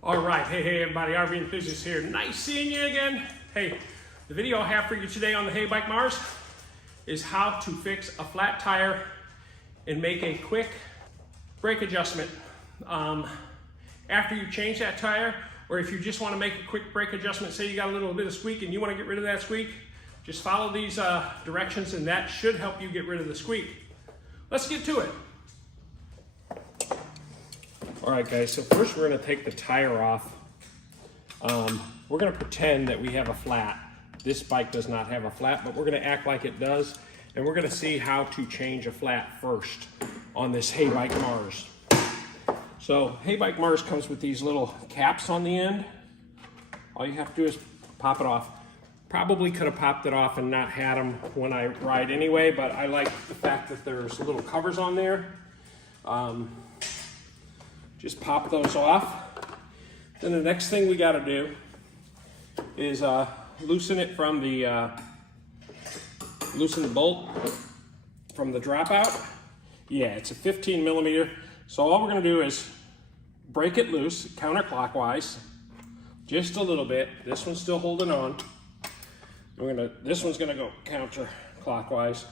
All right, hey everybody, RV enthusiast here. Nice seeing you again. Hey, the video I have for you today on the Heybike Mars is how to fix a flat tire and make a quick brake adjustment. After you change that tire, or if you just want to make a quick brake adjustment, say you got a little bit of squeak and you want to get rid of that squeak, just follow these directions and that should help you get rid of the squeak. Let's get to it. All right guys, so first we're gonna take the tire off. We're gonna pretend that we have a flat. This bike does not have a flat, but we're gonna act like it does. And we're gonna see how to change a flat first on this Heybike Mars. So Heybike Mars comes with these little caps on the end. All you have to do is pop it off. Probably could have popped it off and not had them when I ride anyway, but I like the fact that there's little covers on there. Just pop those off. Then the next thing we got to do is loosen it from the loosen the bolt from the dropout. Yeah, it's a 15 millimeter. So all we're going to do is break it loose counterclockwise, just a little bit. This one's still holding on. This one's going to go counterclockwise,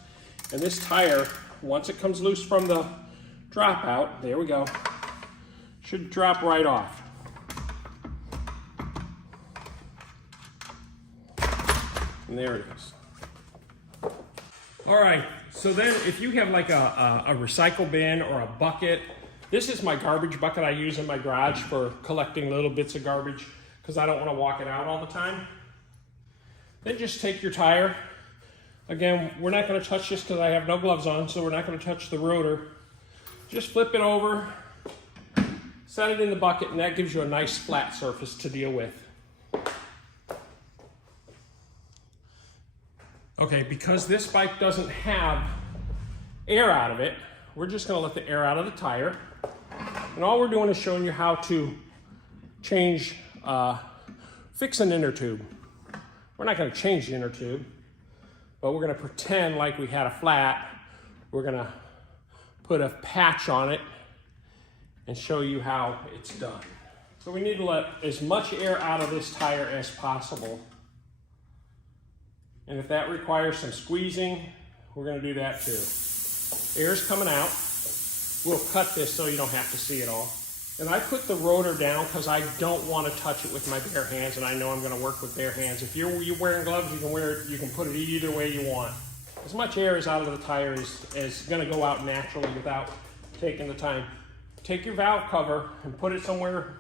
and this tire, once it comes loose from the dropout, there we go. Should drop right off. And there it is. All right, so then if you have like a recycle bin or a bucket, this is my garbage bucket I use in my garage for collecting little bits of garbage because I don't want to walk it out all the time. Then just take your tire. Again, we're not going to touch this because I have no gloves on, so we're not going to touch the rotor. Just flip it over. Set it in the bucket, and that gives you a nice flat surface to deal with. Okay, because this bike doesn't have air out of it, we're just gonna let the air out of the tire. And all we're doing is showing you how to change, fix an inner tube. We're not gonna change the inner tube, but we're gonna pretend like we had a flat. We're gonna put a patch on it and show you how it's done. So we need to let as much air out of this tire as possible. And if that requires some squeezing, we're gonna do that too. Air's coming out. We'll cut this so you don't have to see it all. And I put the rotor down because I don't want to touch it with my bare hands, and I know I'm gonna work with bare hands. If you're wearing gloves, you can put it either way you want. As much air as out of the tire is gonna go out naturally without taking the time. Take your valve cover and put it somewhere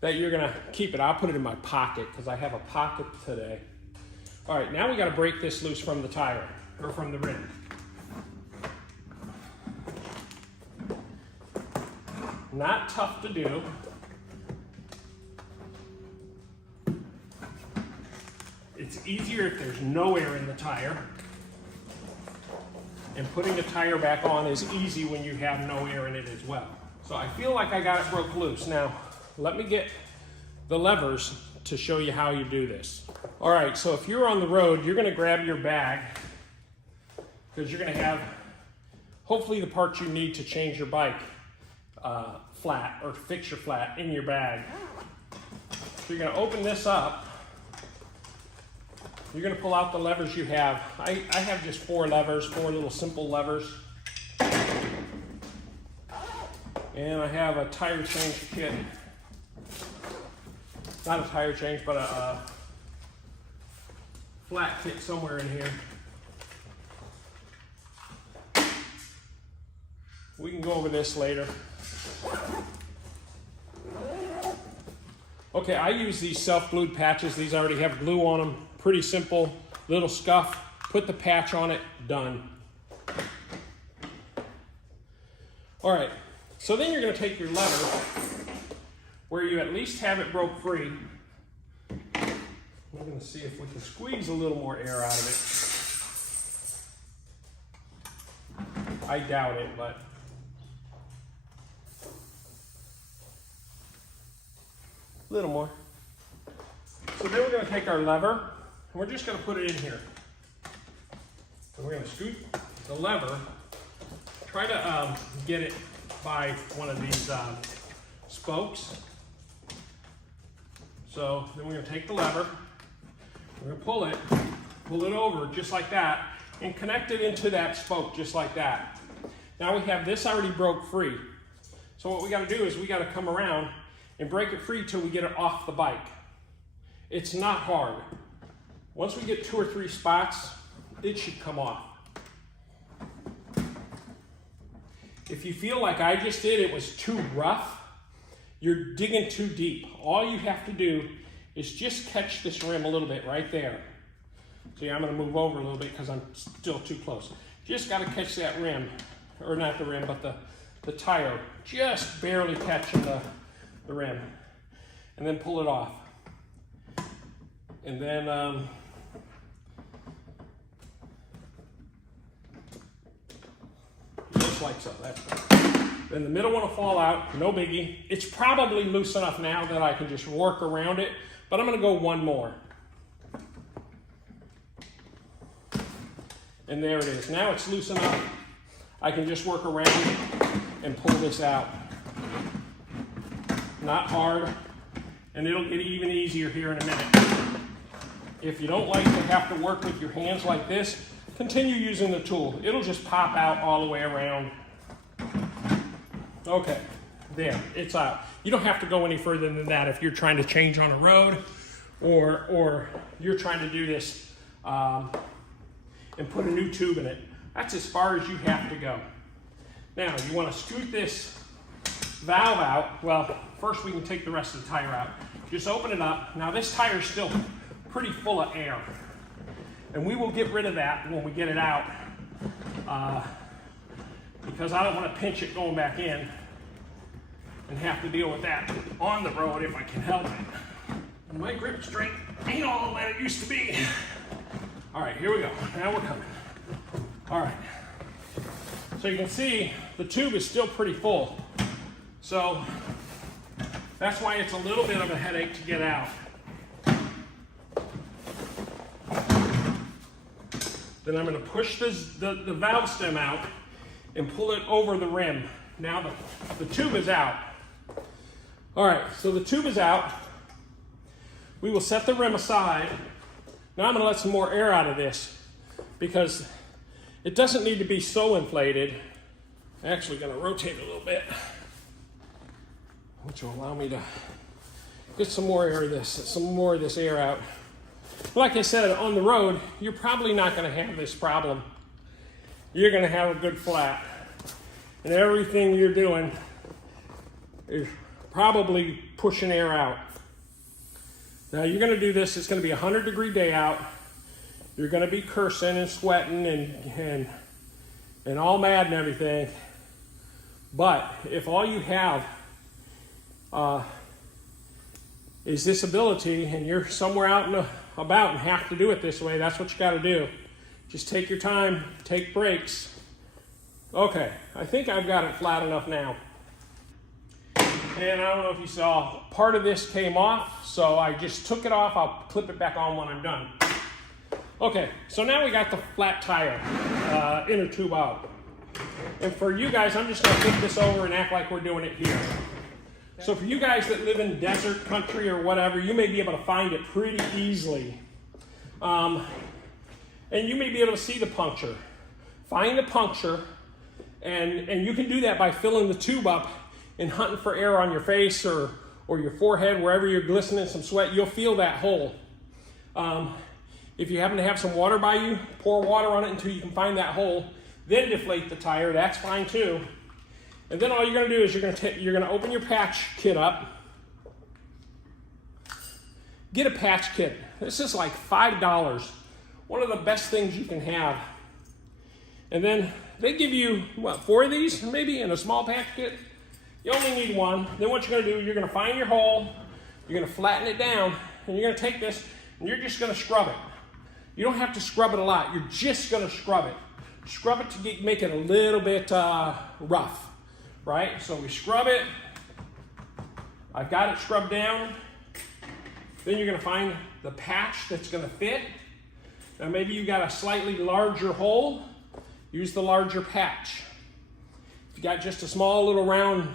that you're gonna keep it. I'll put it in my pocket because I have a pocket today. All right, now we gotta break this loose from the tire, or from the rim. Not tough to do. It's easier if there's no air in the tire. And putting the tire back on is easy when you have no air in it as well. So I feel like I got it broke loose. Now, let me get the levers to show you how you do this. All right, so if you're on the road, you're gonna grab your bag because you're gonna have, hopefully, the parts you need to change your bike flat or fix your flat in your bag. So you're gonna open this up. You're gonna pull out the levers you have. I have just four levers, four little simple levers. And I have a tire change kit. Not a tire change, but a flat kit somewhere in here. We can go over this later. Okay, I use these self-glued patches. These already have glue on them. Pretty simple, little scuff, put the patch on it, done. All right, so then you're gonna take your lever where you at least have it broke free. We're gonna see if we can squeeze a little more air out of it. I doubt it, but. A little more. So then we're gonna take our lever, we're just going to put it in here. And we're going to scoot the lever, try to get it by one of these spokes, So then we're going to take the lever, we're going to pull it over just like that, and connect it into that spoke just like that. Now we have this already broke free. So what we got to do is we got to come around and break it free till we get it off the bike. It's not hard. Once we get 2 or 3 spots, it should come off. If you feel like I just did, it was too rough, you're digging too deep. All you have to do is just catch this rim a little bit right there. See, I'm going to move over a little bit because I'm still too close. Just got to catch that rim, or not the rim, but the tire, just barely catching the rim, and then pull it off. And then just like so. That's good. Then the middle one will fall out, no biggie. It's probably loose enough now that I can just work around it, but I'm going to go one more. And there it is. Now it's loose enough. I can just work around it and pull this out. Not hard, and it'll get even easier here in a minute. If you don't like to have to work with your hands like this, continue using the tool. It'll just pop out all the way around. Okay, there, it's out. You don't have to go any further than that if you're trying to change on a road, or you're trying to do this and put a new tube in it. That's as far as you have to go. Now, you want to scoot this valve out. Well, first we can take the rest of the tire out. Just open it up. Now this tire is still pretty full of air, and we will get rid of that when we get it out, because I don't want to pinch it going back in and have to deal with that on the road if I can help it. And my grip strength ain't all that it used to be. All right, here we go. Now we're coming. All right. So you can see the tube is still pretty full. So that's why it's a little bit of a headache to get out. Then I'm going to push the valve stem out and pull it over the rim. Now the tube is out. All right, so the tube is out. We will set the rim aside. Now I'm going to let some more air out of this because it doesn't need to be so inflated. I'm actually going to rotate it a little bit, which will allow me to get some more air of this, some more of this air out. Like I said, on the road, you're probably not going to have this problem. You're going to have a good flat, and everything you're doing is probably pushing air out. Now you're going to do this, it's going to be a 100-degree day out. You're going to be cursing and sweating and all mad and everything. But if all you have is this ability, and you're somewhere out and about and have to do it this way, that's what you got to do. Just take your time, take breaks. Okay, I think I've got it flat enough now. And I don't know if you saw, part of this came off, so I just took it off. I'll clip it back on when I'm done. Okay, so now we got the flat tire, inner tube out. And for you guys, I'm just gonna flip this over and act like we're doing it here. So for you guys that live in desert country or whatever, you may be able to find it pretty easily. And you may be able to see the puncture. Find the puncture, and you can do that by filling the tube up and hunting for air on your face or your forehead, wherever you're glistening some sweat. You'll feel that hole. If you happen to have some water by you, pour water on it until you can find that hole. Then deflate the tire. That's fine too. And then all you're going to do is you're going to open your patch kit up. Get a patch kit. This is like $5. One of the best things you can have. And then they give you, what, 4 of these maybe in a small patch kit? You only need one. Then what you're going to do, you're going to find your hole, you're going to flatten it down, and you're going to take this and you're just going to scrub it. You don't have to scrub it a lot. You're just going to scrub it. Scrub it to make it a little bit rough, right? So we scrub it. I've got it scrubbed down. Then you're going to find the patch that's going to fit. Now maybe you got a slightly larger hole. Use the larger patch. If you got just a small little round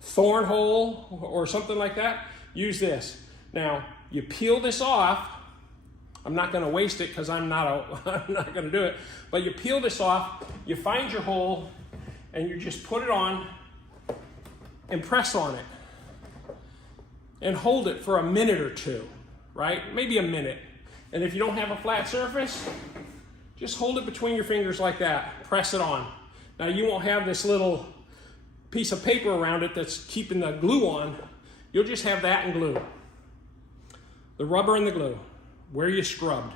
thorn hole or something like that, use this. Now, you peel this off. I'm not going to waste it because I'm not going to do it. But you peel this off, you find your hole, and you just put it on and press on it. And hold it for a minute or two, right? Maybe a minute. And if you don't have a flat surface, just hold it between your fingers like that. Press it on. Now you won't have this little piece of paper around it that's keeping the glue on. You'll just have that and glue. The rubber and the glue, where you scrubbed.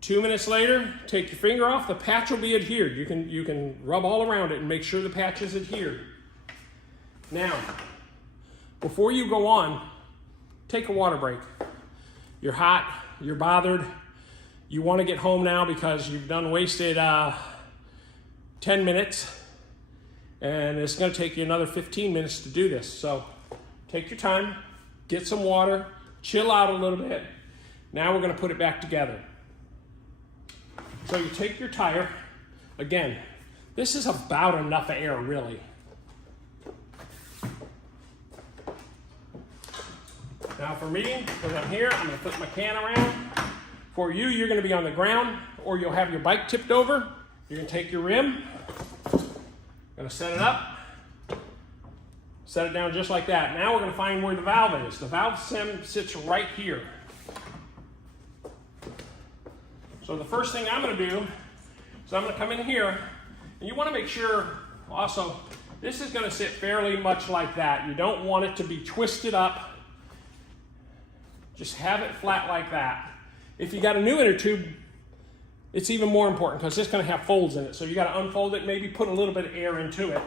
2 minutes later, take your finger off, the patch will be adhered. You can rub all around it and make sure the patch is adhered. Now, before you go on, take a water break. You're hot, you're bothered, you want to get home now because you've wasted 10 minutes, and it's going to take you another 15 minutes to do this. So take your time, get some water, chill out a little bit. Now we're going to put it back together. So you take your tire. Again, this is about enough air, really. Now for me, because I'm here, I'm going to flip my can around. For you, you're going to be on the ground, or you'll have your bike tipped over. You're going to take your rim, going to set it up, set it down just like that. Now we're going to find where the valve is. The valve stem sits right here. So the first thing I'm going to do is I'm going to come in here, and you want to make sure also this is going to sit fairly much like that. You don't want it to be twisted up. Just have it flat like that. If you got a new inner tube, it's even more important because it's going to have folds in it. So you got to unfold it, maybe put a little bit of air into it.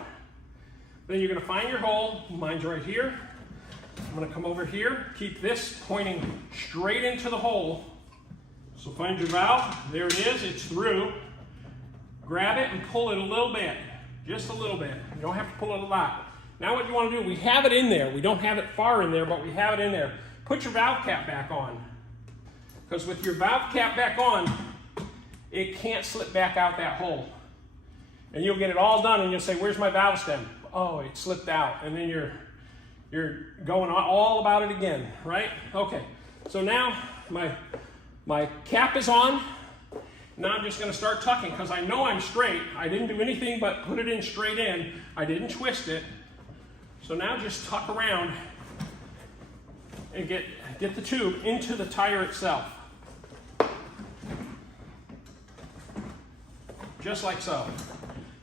Then you're going to find your hole. Mine's right here. I'm going to come over here, keep this pointing straight into the hole. So find your valve. There it is. It's through. Grab it and pull it a little bit. Just a little bit. You don't have to pull it a lot. Now what you want to do, we have it in there. We don't have it far in there, but we have it in there. Put your valve cap back on. Because with your valve cap back on, it can't slip back out that hole. And you'll get it all done and you'll say, where's my valve stem? Oh, it slipped out. And then you're going all about it again, right? Okay, so now my cap is on. Now I'm just going to start tucking because I know I'm straight. I didn't do anything but put it in straight in. I didn't twist it. So now just tuck around and get the tube into the tire itself. Just like so.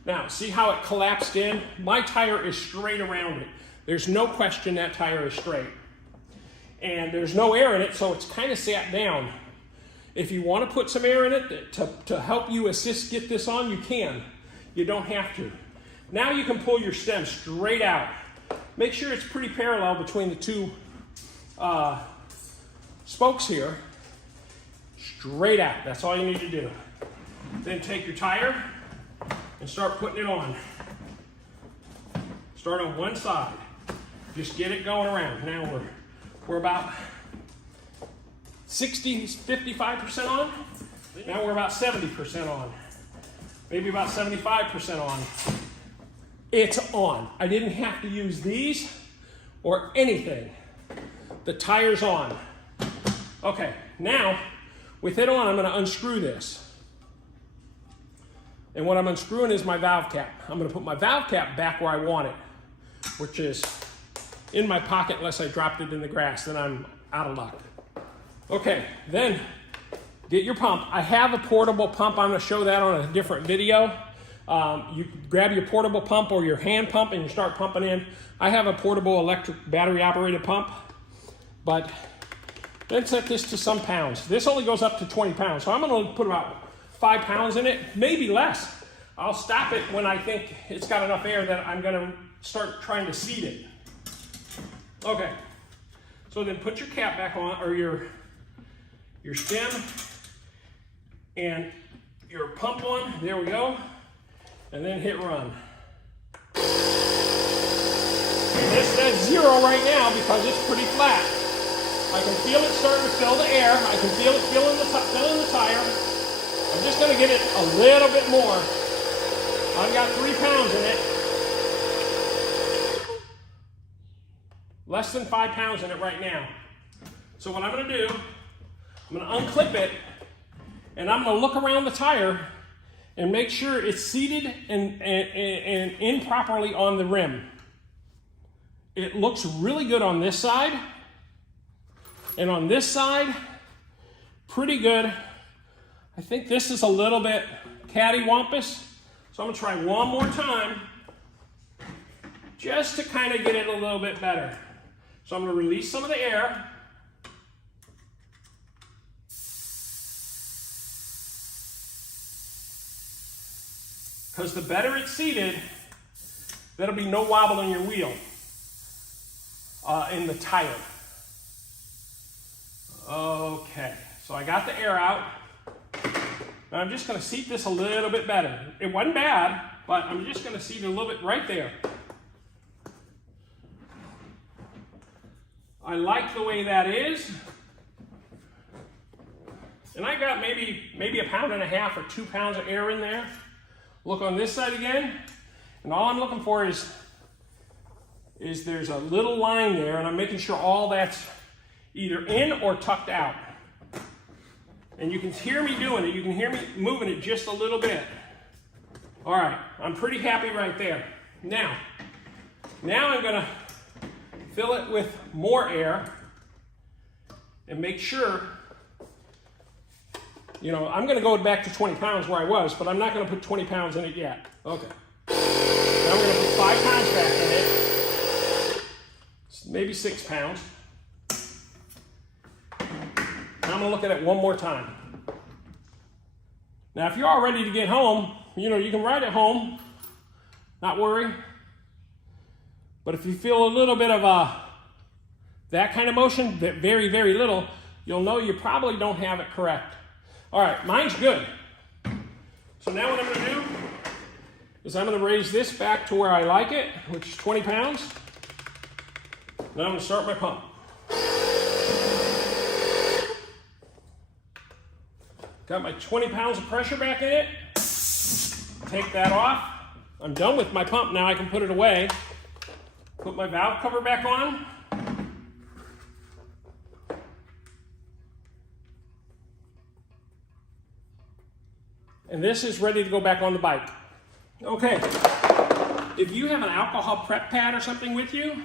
Now, see how it collapsed in? My tire is straight around it. There's no question that tire is straight. And there's no air in it, so it's kind of sat down. If you want to put some air in it to help you assist get this on, you can. You don't have to. Now you can pull your stem straight out. Make sure it's pretty parallel between the two spokes here. Straight out. That's all you need to do. Then take your tire and start putting it on. Start on one side. Just get it going around. Now we're about 55% on. Now we're about 70% on. Maybe about 75% on. It's on. I didn't have to use these or anything. The tire's on. Okay, now with it on, I'm going to unscrew this. And what I'm unscrewing is my valve cap. I'm going to put my valve cap back where I want it, which is in my pocket unless I dropped it in the grass. Then I'm out of luck. Okay, then get your pump. I have a portable pump. I'm going to show that on a different video. You grab your portable pump or your hand pump and you start pumping in. I have a portable electric battery operated pump, but then set this to some pounds. This only goes up to 20 pounds, so I'm going to put about 5 pounds in it, maybe less. I'll stop it when I think it's got enough air that I'm going to start trying to seat it. Okay, so then put your cap back on, or your stem and your pump on. There we go. And then hit run. This says 0 right now because it's pretty flat. I can feel it starting to fill the air. I can feel it filling the tire. I'm just going to get it a little bit more. I've got 3 pounds in it. Less than 5 pounds in it right now. So what I'm going to do, I'm going to unclip it, and I'm going to look around the tire and make sure it's seated and in properly on the rim. It looks really good on this side, and on this side, pretty good. I think this is a little bit cattywampus, so I'm going to try one more time just to kind of get it a little bit better. So I'm going to release some of the air. Because the better it's seated, there'll be no wobble in your wheel, in the tire. Okay, so I got the air out. And I'm just going to seat this a little bit better. It wasn't bad, but I'm just going to seat it a little bit right there. I like the way that is. And I got maybe 1.5 pounds or 2 pounds of air in there. Look on this side again, and all I'm looking for is there's a little line there, and I'm making sure all that's either in or tucked out. And you can hear me doing it. You can hear me moving it just a little bit. All right, I'm pretty happy right there. Now I'm gonna fill it with more air and make sure, you know, I'm going to go back to 20 pounds where I was, but I'm not going to put 20 pounds in it yet. Okay. Now I'm going to put 5 pounds back in it. Maybe 6 pounds. Now I'm going to look at it one more time. Now if you're all ready to get home, you know, you can ride it home, not worry. But if you feel a little bit of that kind of motion, that very, very little, you'll know you probably don't have it correct. All right, mine's good. So now what I'm going to do is I'm going to raise this back to where I like it, which is 20 pounds. Now I'm going to start my pump. Got my 20 pounds of pressure back in it. Take that off. I'm done with my pump. Now I can put it away. Put my valve cover back on. And this is ready to go back on the bike. Okay, if you have an alcohol prep pad or something with you,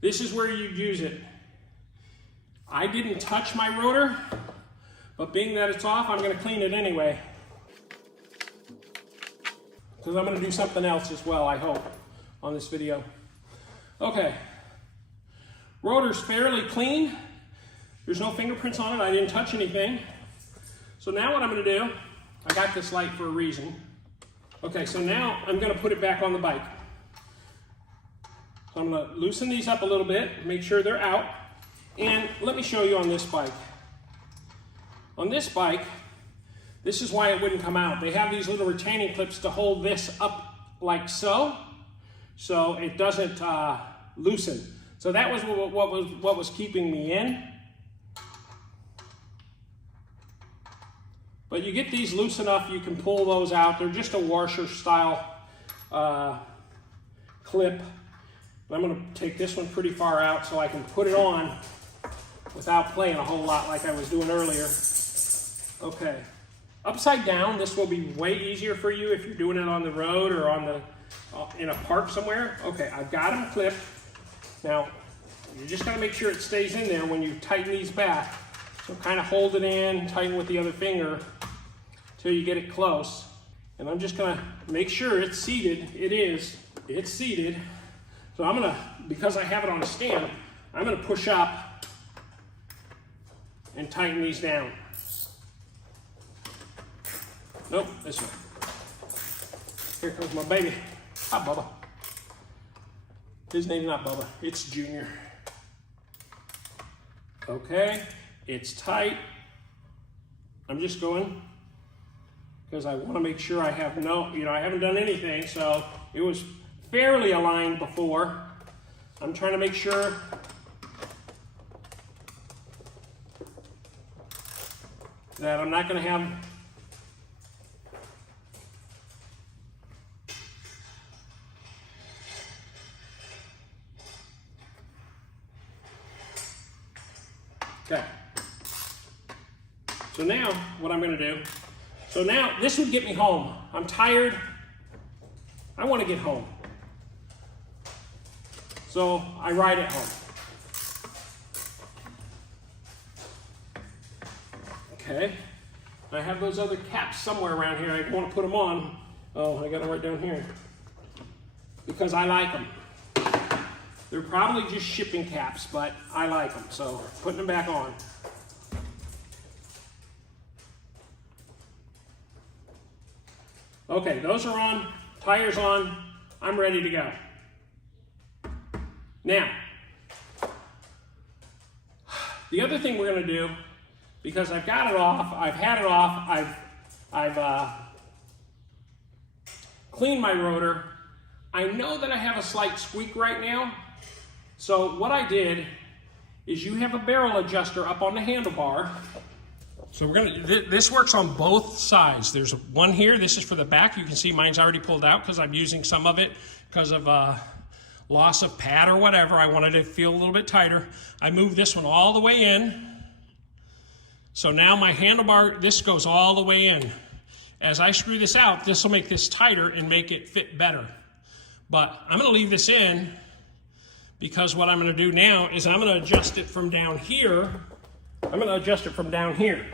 this is where you'd use it. I didn't touch my rotor, but being that it's off, I'm going to clean it anyway. Because I'm going to do something else as well, I hope, on this video. Okay, rotor's fairly clean. There's no fingerprints on it. I didn't touch anything. So now what I'm going to do, I got this light for a reason. Okay, so now I'm going to put it back on the bike. So I'm going to loosen these up a little bit, make sure they're out. And let me show you on this bike. On this bike, this is why it wouldn't come out. They have these little retaining clips to hold this up like so it doesn't loosen. So that was what was keeping me in. But you get these loose enough, you can pull those out. They're just a washer style clip. I'm going to take this one pretty far out so I can put it on without playing a whole lot like I was doing earlier. Okay. Upside down, this will be way easier for you if you're doing it on the road or on the in a park somewhere. Okay, I've got them clipped. Now, you just got to make sure it stays in there when you tighten these back. So kind of hold it in, tighten with the other finger till you get it close. And I'm just going to make sure it's seated. It's seated. So I'm going to, because I have it on a stand, I'm going to push up and tighten these down. Nope, this way. Here comes my baby. Hi, Bubba. His name's not Bubba, it's Junior. Okay, it's tight. I'm just going because I want to make sure I have I haven't done anything, so it was fairly aligned before. I'm trying to make sure that I'm not going to have Okay. So now, what I'm going to do, so now this would get me home. I'm tired. I want to get home. So I ride it home. Okay. I have those other caps somewhere around here. I want to put them on. Oh, I got them right down here. Because I like them. They're probably just shipping caps, but I like them. So putting them back on. Okay, those are on. Tires on. I'm ready to go. Now, the other thing we're going to do, because I've got it off, I've had it off, I've cleaned my rotor. I know that I have a slight squeak right now. So what I did is you have a barrel adjuster up on the handlebar. So we're going to, this works on both sides. There's one here. This is for the back. You can see mine's already pulled out because I'm using some of it because of loss of pad or whatever. I wanted it to feel a little bit tighter. I moved this one all the way in. So now my handlebar, this goes all the way in. As I screw this out, this will make this tighter and make it fit better. But I'm going to leave this in because what I'm going to do now is I'm going to adjust it from down here. I'm going to adjust it from down here.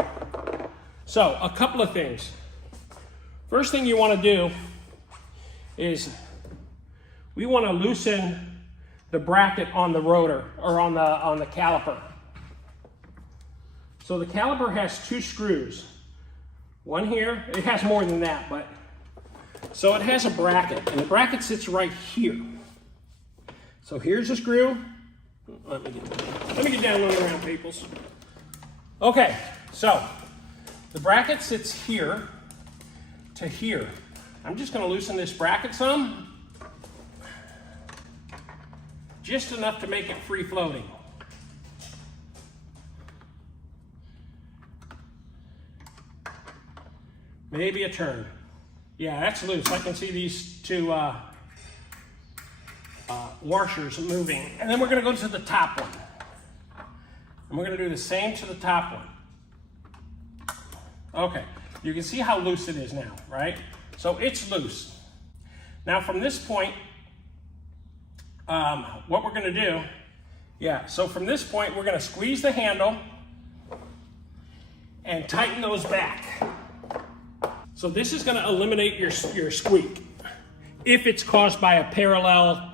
So a couple of things. First thing you want to do is we want to loosen the bracket on the rotor or on the caliper. So the caliper has two screws. One here, it has more than that, but so it has a bracket, and the bracket sits right here. So here's the screw. Let me get down on the round, peoples. Okay, so the bracket sits here to here. I'm just going to loosen this bracket some, just enough to make it free floating. Maybe a turn. Yeah, that's loose. I can see these two washers moving. And then we're going to go to the top one. And we're going to do the same to the top one. Okay, you can see how loose it is now, right? So it's loose. Now from this point, what we're going to do, so from this point, we're going to squeeze the handle and tighten those back. So this is going to eliminate your squeak if it's caused by a parallel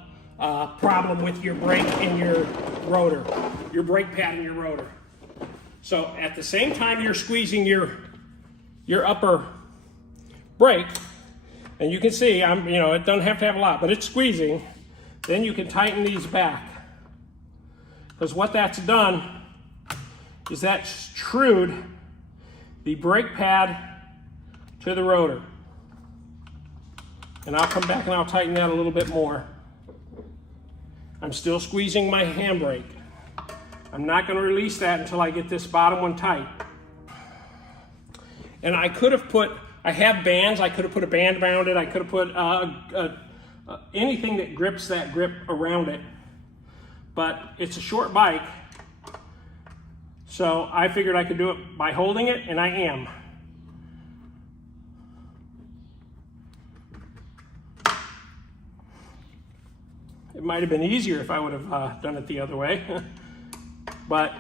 problem with your brake and your rotor, your brake pad and your rotor. So at the same time you're squeezing your upper brake, and you can see it doesn't have to have a lot, but it's squeezing. Then you can tighten these back, because what that's done is that's trued the brake pad to the rotor. And I'll come back and I'll tighten that a little bit more. I'm still squeezing my handbrake. I'm not going to release that until I get this bottom one tight. And I could have I have bands, I could have put a band around it, I could have put anything that grips that grip around it. But it's a short bike, so I figured I could do it by holding it, and I am. It might have been easier if I would have done it the other way, but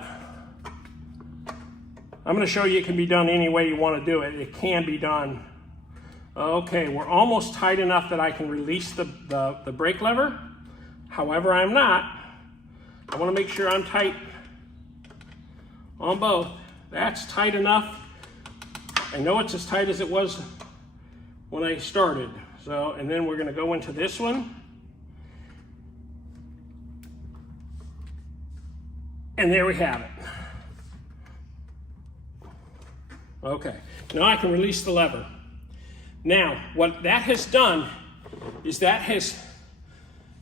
I'm going to show you it can be done any way you want to do it. It can be done. Okay, we're almost tight enough that I can release the brake lever. However, I'm not. I want to make sure I'm tight on both. That's tight enough. I know it's as tight as it was when I started. So, and then we're going to go into this one. And there we have it. Okay, now I can release the lever. Now, what that has done is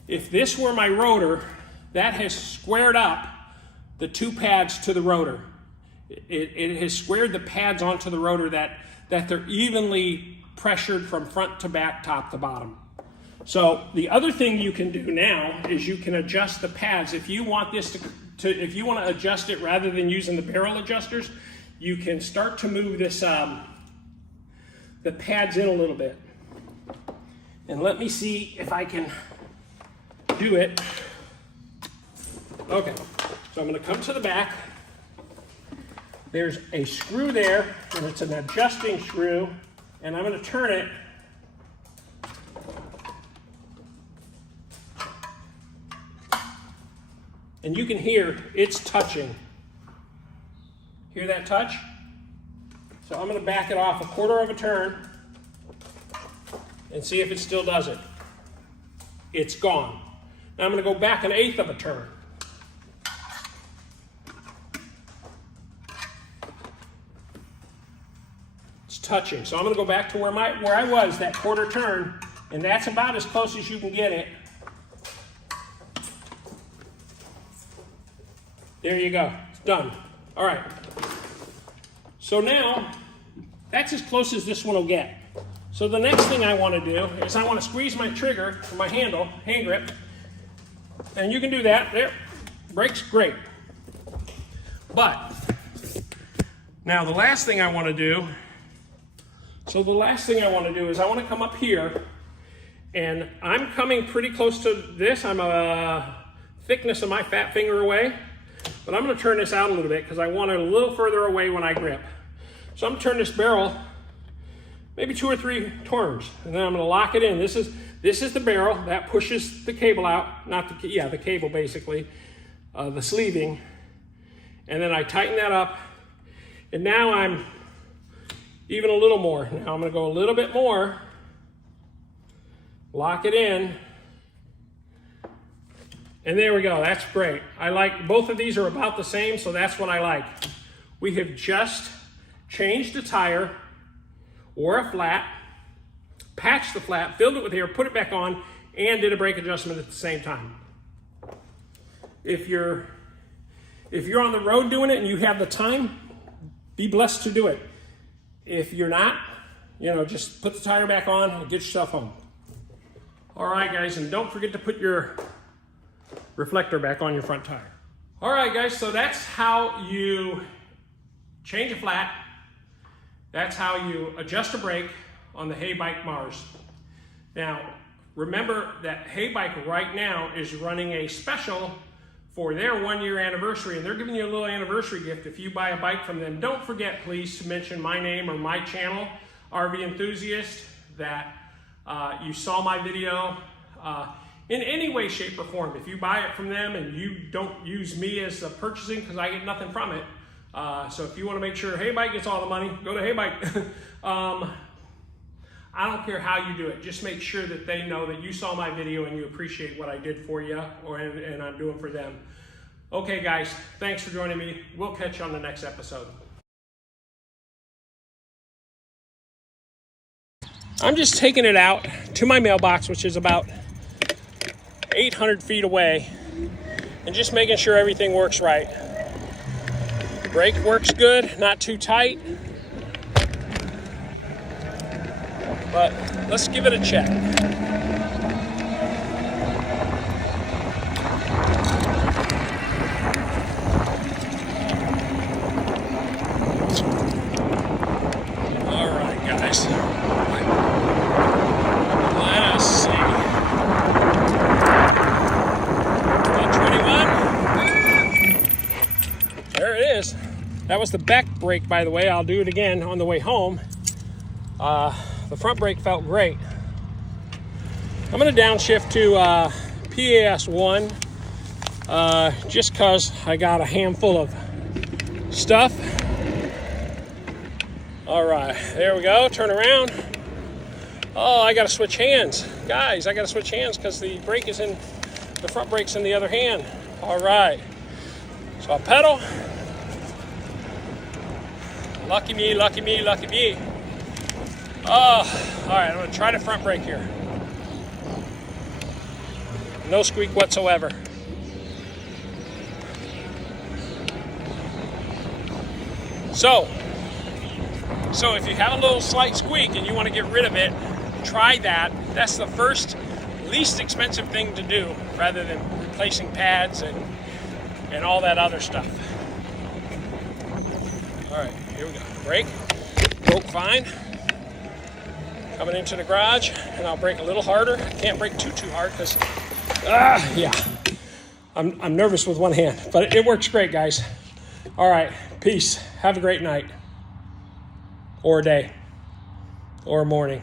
if this were my rotor, that has squared up the two pads to the rotor. It has squared the pads onto the rotor that they're evenly pressured from front to back, top to bottom. So the other thing you can do now is you can adjust the pads. If you want this if you want to adjust it rather than using the barrel adjusters, you can start to move this the pads in a little bit. And let me see if I can do it. Okay, so I'm going to come to the back. There's a screw there, and it's an adjusting screw, and I'm going to turn it. And you can hear it's touching. Hear that touch? So I'm going to back it off a quarter of a turn and see if it still does it. It's gone. Now I'm going to go back an eighth of a turn. It's touching. So I'm going to go back to where I was, that quarter turn, and that's about as close as you can get it. There you go. It's done. All right. So now, that's as close as this one will get. So the next thing I want to do is I want to squeeze my trigger for my handle, hand grip. And you can do that. There. Brakes, great. But, now the last thing I want to do, is I want to come up here, and I'm coming pretty close to this. I'm a thickness of my fat finger away. But I'm going to turn this out a little bit because I want it a little further away when I grip. So I'm going to turn this barrel maybe 2 or 3 turns, and then I'm going to lock it in. This is the barrel that pushes the cable out, not the the cable basically, the sleeving, and then I tighten that up, and now I'm even a little more. Now I'm going to go a little bit more, lock it in. And there we go, that's great. I like, both of these are about the same, so that's what I like. We have just changed a tire or a flat, patched the flat, filled it with air, put it back on, and did a brake adjustment at the same time. If you're on the road doing it and you have the time, be blessed to do it. If you're not, just put the tire back on and get yourself home. All right, guys, and don't forget to put your reflector back on your front tire. All right, guys, so that's how you change a flat. That's how you adjust a brake on the Heybike Mars. Now, remember that Heybike right now is running a special for their 1-year anniversary, and they're giving you a little anniversary gift if you buy a bike from them. Don't forget, please, to mention my name or my channel, RV Enthusiast, that you saw my video. In any way, shape, or form. If you buy it from them and you don't use me as purchasing because I get nothing from it. So if you want to make sure Heybike gets all the money, go to Heybike. I don't care how you do it. Just make sure that they know that you saw my video and you appreciate what I did for you and I'm doing for them. Okay, guys, thanks for joining me. We'll catch you on the next episode. I'm just taking it out to my mailbox, which is about 800 feet away, and just making sure everything works right. Brake works good, not too tight, but let's give it a check. All right, guys. Let us see. That was the back brake, by the way. I'll do it again on the way home. The front brake felt great. I'm going to downshift to PAS 1 just because I got a handful of stuff. All right, there we go. Turn around. Oh, I got to switch hands. Guys, I got to switch hands because the front brake's in the other hand. All right. So I pedal. Lucky me, lucky me, lucky me. Oh, all right, I'm gonna try the front brake here. No squeak whatsoever. So if you have a little slight squeak and you want to get rid of it, try that. That's the first, least expensive thing to do rather than replacing pads and and all that other stuff. All right, here we go. Brake, broke fine. Coming into the garage, and I'll brake a little harder. Can't brake too hard because, yeah, I'm nervous with one hand, but it works great, guys. All right, peace. Have a great night, or a day, or a morning.